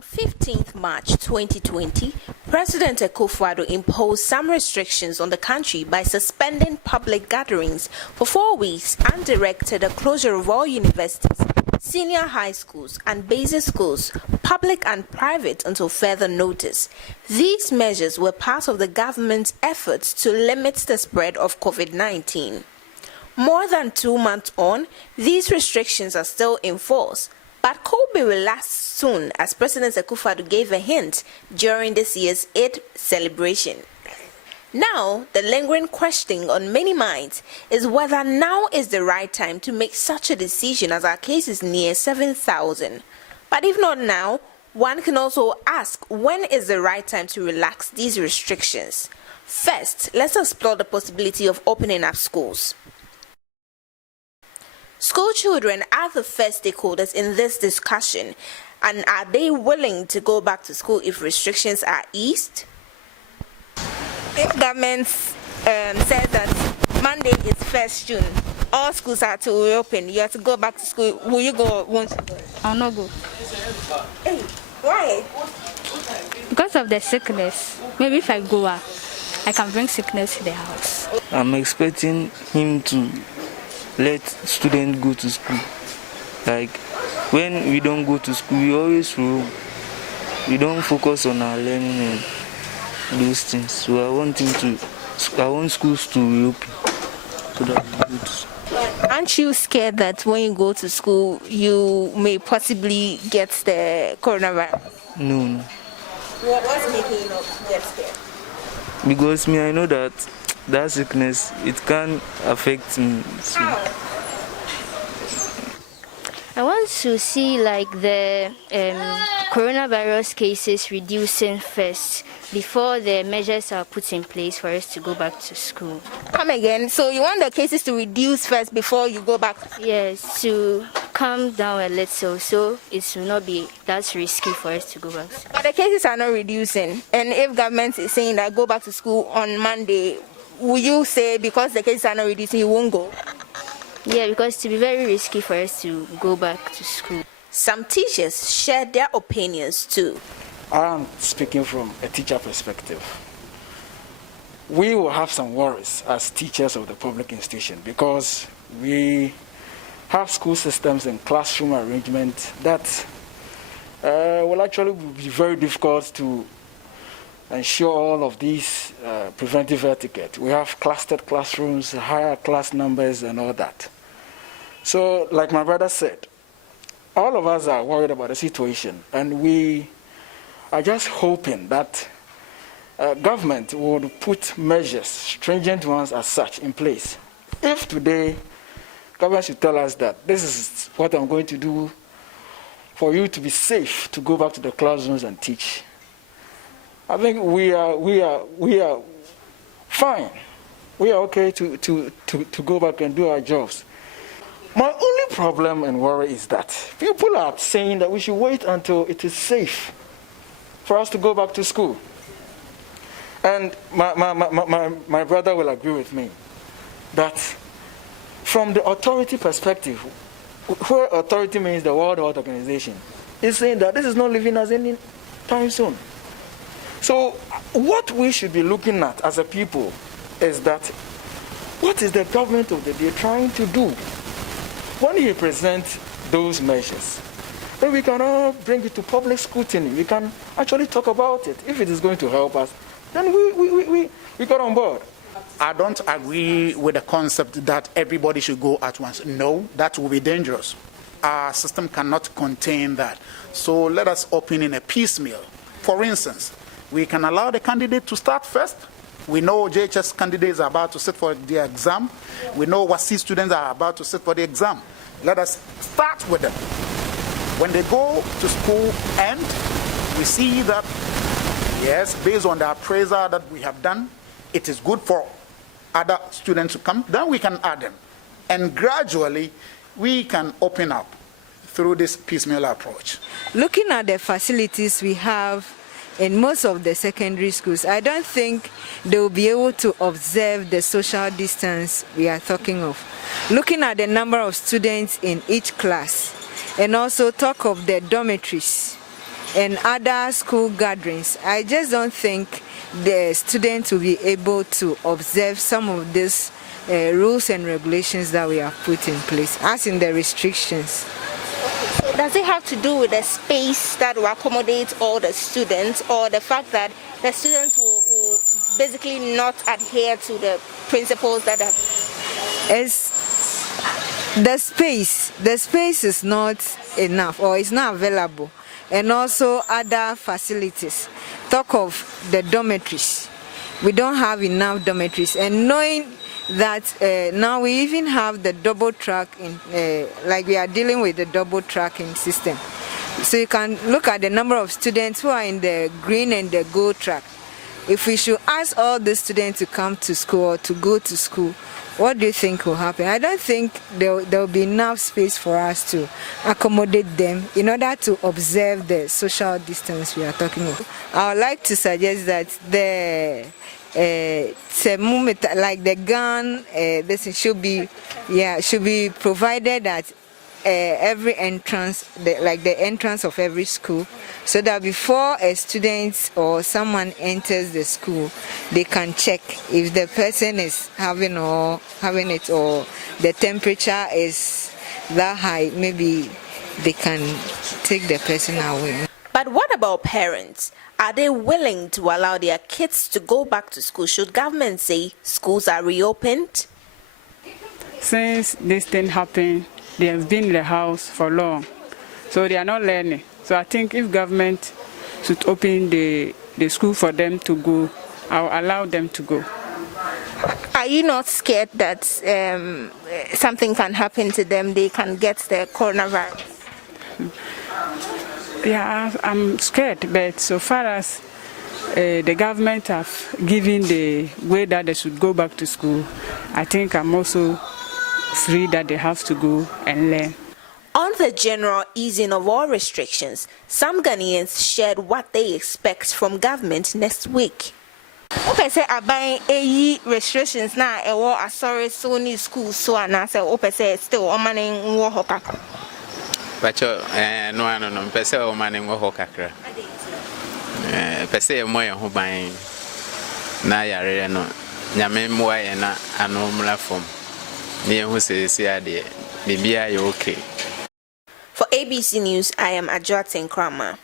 On 15th March 2020, President Akufo-Addo imposed some restrictions on the country by suspending public gatherings for 4 weeks and directed the closure of all universities, senior high schools and basic schools, public and private, until further notice. These measures were part of the government's efforts to limit the spread of COVID-19. More than 2 months on, these restrictions are still in force, but could be relaxed soon, as President Akufo-Addo gave a hint during this year's Eid celebration. Now, the lingering question on many minds is whether now is the right time to make such a decision, as our case is near 7,000. But if not now, one can also ask, when is the right time to relax these restrictions? First, let's explore the possibility of opening up schools. School children are the first stakeholders in this discussion, and are they willing to go back to school if restrictions are eased? If government says that Monday is 1st June, all schools are to reopen, you have to go back to school, will you go or won't you go? I'll not go. Hey, why? Because of the sickness. Maybe if I go out, I can bring sickness to the house. I'm expecting him to let students go to school. Like, when we don't go to school, we always roam. We don't focus on our learning and those things. So I want schools to reopen so that we go to school. Aren't you scared that when you go to school, you may possibly get the coronavirus? No. What's making you not get scared? Because I know that sickness, it can affect me. So. I want to see like the coronavirus cases reducing first before the measures are put in place for us to go back to school. Come again. So you want the cases to reduce first before you go back? Yes, to calm down a little so it will not be that risky for us to go back. But the cases are not reducing. And if government is saying that go back to school on Monday, will you say because the cases are not reducing, you won't go? Yeah, because it will be very risky for us to go back to school. Some teachers shared their opinions too. I'm speaking from a teacher perspective. We will have some worries as teachers of the public institution because we have school systems and classroom arrangement that will actually be very difficult to ensure all of these preventive etiquette. We have clustered classrooms, higher class numbers and all that. So like my brother said, all of us are worried about the situation, and we are just hoping that government would put measures, stringent ones as such, in place. If today government should tell us that this is what I'm going to do for you to be safe to go back to the classrooms and teach, I think we are fine. We are okay to go back and do our jobs. My only problem and worry is that people are saying that we should wait until it is safe for us to go back to school. And my brother will agree with me that from the authority perspective, where authority means the World Health Organization, is saying that this is not leaving us any time soon. So what we should be looking at as a people is that what is the government of the day trying to do? When he presents those measures, then we can all bring it to public scrutiny. We can actually talk about it. If it is going to help us, then we got on board. I don't agree with the concept that everybody should go at once. No, that will be dangerous. Our system cannot contain that. So let us open in a piecemeal. For instance, we can allow the candidate to start first. We know JHS candidates are about to sit for the exam. We know WASI students are about to sit for the exam. Let us start with them. When they go to school and we see that, yes, based on the appraisal that we have done, it is good for other students to come, then we can add them. And gradually, we can open up through this piecemeal approach. Looking at the facilities we have in most of the secondary schools, I don't think they will be able to observe the social distance we are talking of. Looking at the number of students in each class, and also talk of the dormitories, and other school gatherings, I just don't think the students will be able to observe some of these rules and regulations that we have put in place, as in the restrictions. So does it have to do with the space that will accommodate all the students, or the fact that the students will basically not adhere to the principles that have... It's the space. The space is not enough, or it's not available. And also other facilities. Talk of the dormitories. We don't have enough dormitories. And knowing that now we even have the double track, like we are dealing with the double tracking system. So you can look at the number of students who are in the green and the gold track. If we should ask all the students to come to school or to go to school, what do you think will happen? I don't think there will be enough space for us to accommodate them in order to observe the social distance we are talking about. I would like to suggest that the thermometer, like the gun, this should be provided at every entrance, like the entrance of every school, so that before a student or someone enters the school, they can check if the person is having it, or the temperature is that high. Maybe they can take the person away. But what about parents? Are they willing to allow their kids to go back to school should government say schools are reopened? Since this thing happened, they have been in the house for long, so they are not learning. So I think if government should open the school for them to go, I'll allow them to go. Are you not scared that something can happen to them? They can get the coronavirus? Yeah, I'm scared, but so far as the government have given the way that they should go back to school, I think I'm also free that they have to go and learn. On the general easing of all restrictions, some Ghanaians shared what they expect from government next week. Okay, say about restrictions now. Sorry, so need school so and I say, okay, say still on money war hokaka. But no, pese o money war hokakra. Pese mo ye ho ban na yare no. Nyame mo ye na anomra form. Me who says ade bibia ye okay. For ABC News, I am Adjoa Tenkrama.